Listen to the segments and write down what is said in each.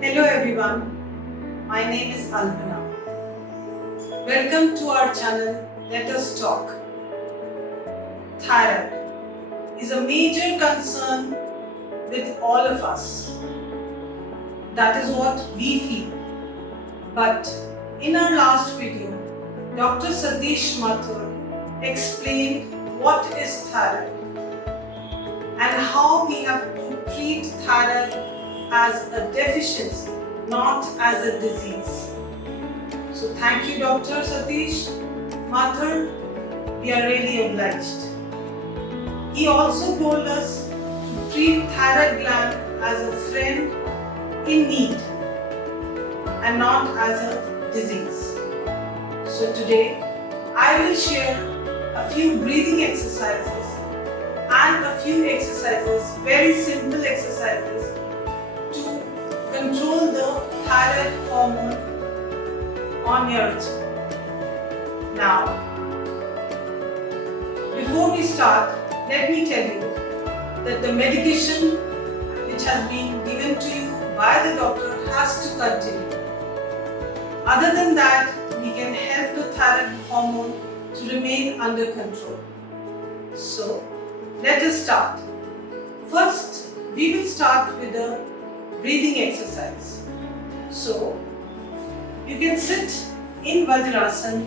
Hello everyone, my name is Alpana. Welcome to our channel Let Us Talk. Thyroid is a major concern with all of us. That is what we feel. But in our last video, Dr. Satish Mathur explained what is thyroid and how we have to treat thyroid as a deficiency, not as a disease. So thank you, Dr. Satish Mathur. We are really obliged. He also told us to treat thyroid gland as a friend in need and not as a disease. So today I will share a few breathing exercises and a few exercises, very simple exercises to control the thyroid hormone on your skin. Now, before we start, let me tell you that the medication which has been given to you by the doctor has to continue. Other than that, we can help the thyroid hormone to remain under control. So, let us start. First, we will start with a breathing exercise. So, you can sit in Vajrasana.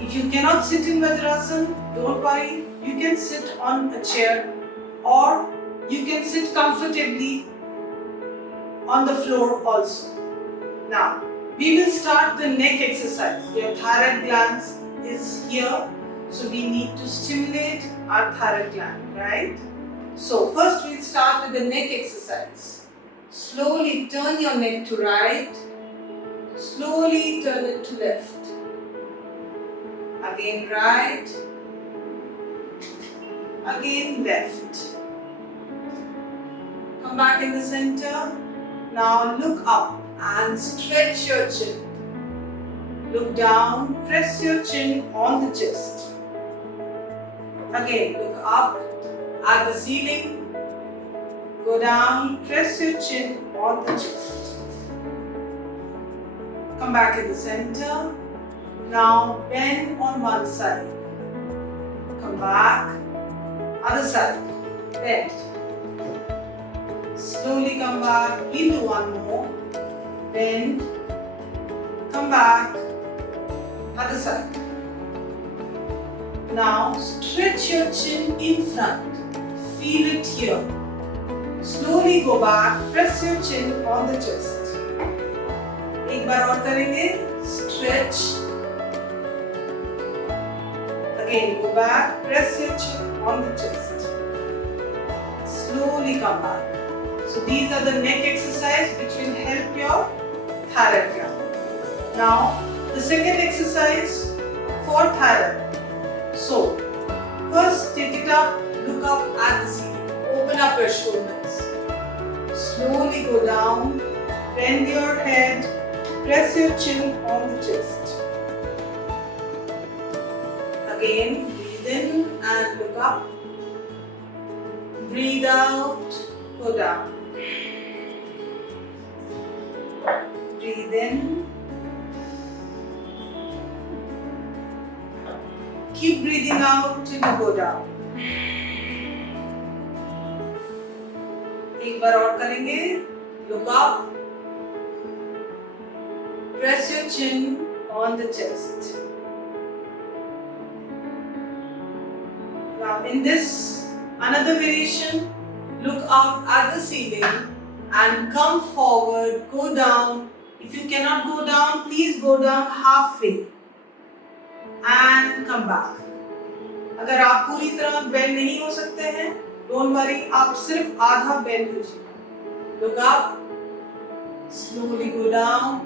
If you cannot sit in Vajrasana, don't worry, you can sit on a chair or you can sit comfortably on the floor also. Now, we will start the neck exercise. Your thyroid gland is here, so we need to stimulate our thyroid gland, right? So, first we'll start with the neck exercise. Slowly turn your neck to right, slowly turn it to left. Again right, again left. Come back in the center. Now look up and stretch your chin. Look down, press your chin on the chest. Again, look up at the ceiling. Go down, press your chin on the chest. Come back in the center. Now bend on one side. Come back. Other side. Bend. Slowly come back. We'll do one more. Bend. Come back. Other side. Now stretch your chin in front. Feel it here. Slowly go back. Press your chin on the chest. एक बार और करेंगे. Stretch. Again, go back. Press your chin on the chest. Slowly come back. So these are the neck exercise which will help your thyroid gland. Now, the second exercise for thyroid. So, first take it up, look up at the ceiling. Open up your shoulders. Slowly go down, bend your head, press your chin on the chest. Again, breathe in and look up. Breathe out, go down. Breathe in. Keep breathing out till you go down. एक बार और करेंगे. Look up. Press your chin on the chest. Now in this another variation, look up at the ceiling and come forward, go down. If you cannot go down, please go down halfway and come back. अगर आप पूरी तरह bend नहीं हो सकते हैं, don't worry, आप सिर्फ आधा बेंड कीजिए. Look up, slowly go down.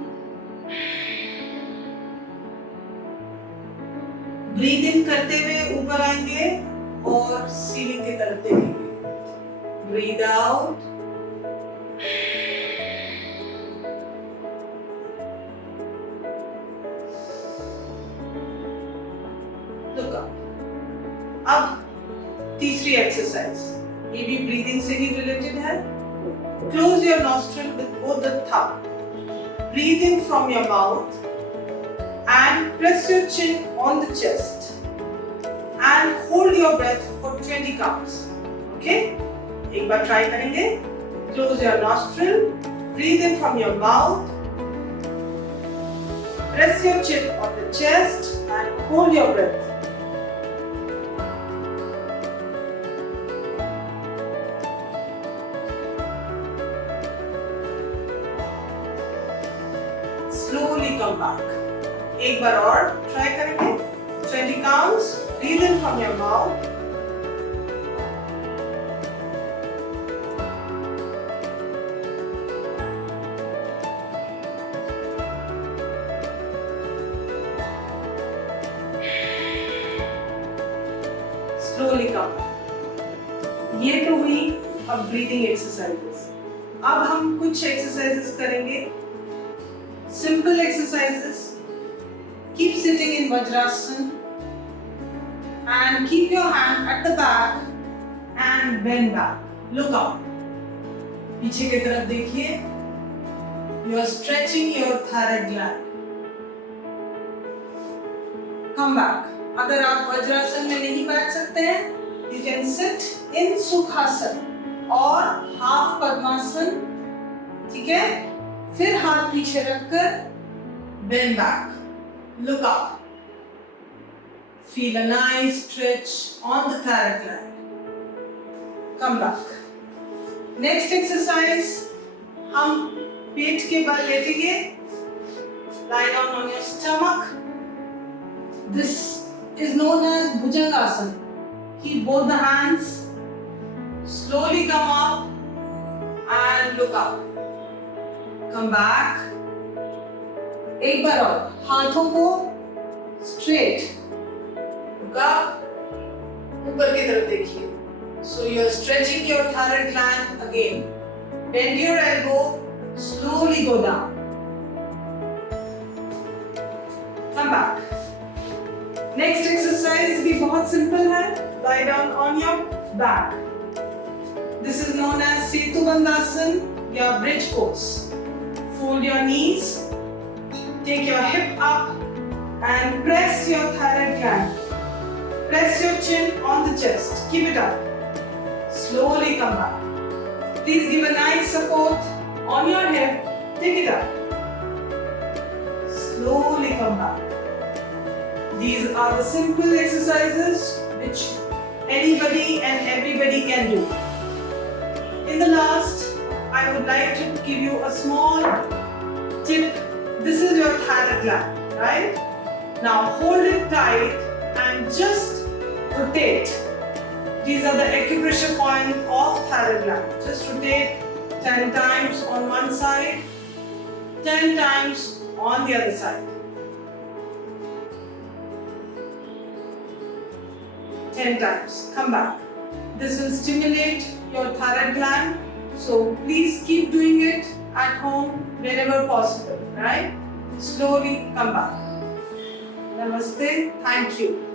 Breathe in करते हुए ऊपर आएंगे और सीलिंग की तरफ देखेंगे. Breathe out. Look up. अब तीसरी एक्सरसाइज, ये भी ब्रीदिंग से ही रिलेटेड है. Close your nostril with both the thumb. Breathe in from your mouth and press your chin on the chest and hold your breath for 20 counts. Okay? एक बार try करेंगे. Close your nostril. Breathe in from your mouth. Press your chin on the chest and hold your breath. Slowly come back. एक बार और try करेंगे. 20 counts. Breathe in from your mouth. Slowly come back. ये तो हुई अब breathing exercises. अब हम कुछ exercises करेंगे. Simple exercises. Keep sitting in Vajrasana and keep your hand at the back and bend back. Look up. पीछे की तरफ देखिए. You are stretching your thyroid gland. Come back. अगर आप वज्रासन में नहीं बैठ सकते हैं, you can sit in सुखासन और हाफ पद्मासन. ठीक है? फिर हाथ पीछे रखकर bend back. Look up. Feel a nice stretch on the thyroid gland. Come back. Next exercise, हम पेट के बल लेटेंगे. Lie down on your stomach. This is known as Bhujangasana. Keep both the hands. Slowly come up and look up. Come back. एक बार और हाथों को straight. Look up. ऊपर की तरफ देखिए. So you are stretching your thyroid gland again. Bend your elbow. Slowly go down. Come back. Next exercise भी बहुत simple है. Lie down on your back. This is known as Setu Bandhasana या bridge pose. Fold your knees. Take your hip up and press your thyroid gland. Press your chin on the chest. Keep it up. Slowly come back. Please give a nice support on your hip. Take it up. Slowly come back. These are the simple exercises which anybody and everybody can do. In the last, I would like to give you a small tip. This is your thyroid gland, right? Now hold it tight and just rotate. These are the acupressure points of thyroid gland. Just rotate 10 times on one side, 10 times on the other side. 10 times. Come back. This will stimulate your thyroid gland. So please keep doing it at home whenever possible. Right? Slowly come back. Namaste. Thank you.